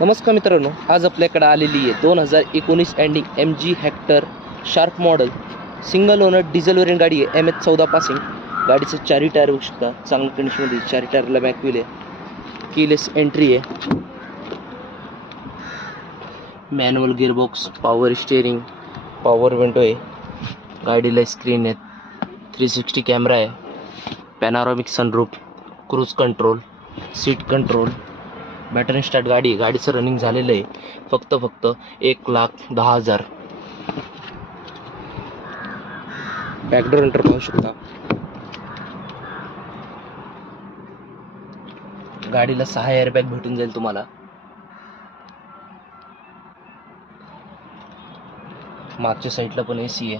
नमस्कार मित्रांनो, आज आपल्याकडे आलेली आहे 2019 ending MG hectare sharp model single owner diesel variant गाडी आहे. MH14 passing. गाडीचं चारी टायर बघू शकता, चांगल्या कंडिशनमध्ये. चारी टायरला बॅक व्हील आहे, कीलेस एंट्री आहे, manual gearbox, power steering, power window आहे. गाडीला स्क्रीन आहे, 360 कॅमेरा आहे, panoramic sunroof, cruise control, seat control, battery start गाडी आहे. गाडीचं रनिंग झालेलं आहे फक्त 1,10,000. बॅकडोर एंटर पाहू शकता. गाडीला 6 एअरबॅग भेटून जाईल तुम्हाला. मागच्या साईडला पण AC आहे.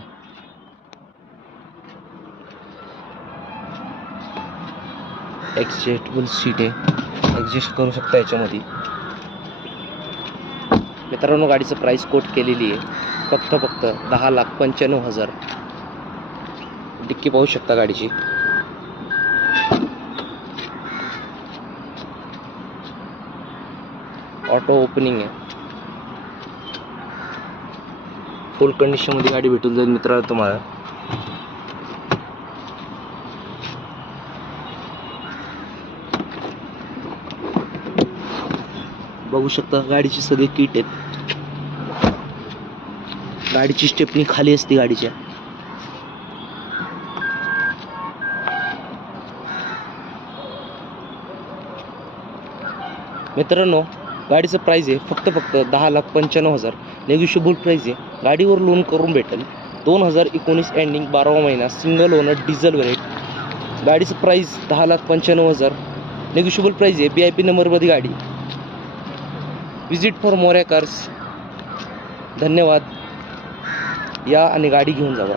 ॲडजस्टेबल सीट आहे, ॲडजस्ट करू शकता याच्यामध्ये. मित्रांनो, गाडीचं प्राइस कोट केलेली आहे फक्त 10,95,000. डिक्की पाहू शकता गाडीची. ऑटो ओपनिंग आहे. फुल कंडिशन मध्ये गाडी भेटून जाईल मित्रांनो तुम्हाला. बघू शकता गाडीची सगळे किट आहेत. गाडीची स्टेपनी खाली असते गाडीच्या. मित्रांनो, गाडीचं प्राइस आहे फक्त 10,95,000. नेगोशिएबल प्राइस आहे. गाडीवर लोन करून भेटेल. 2019 एंडिंग 12वा महिना, सिंगल ओनर डिझेल वेरियंट. गाडीचं प्राइस 10,95,000. नेगोशिएबल प्राइस आहे. BIP नंबरमध्ये गाडी. Visit for Morya cars. धन्यवाद. या आणि गाडी घेऊन जावा.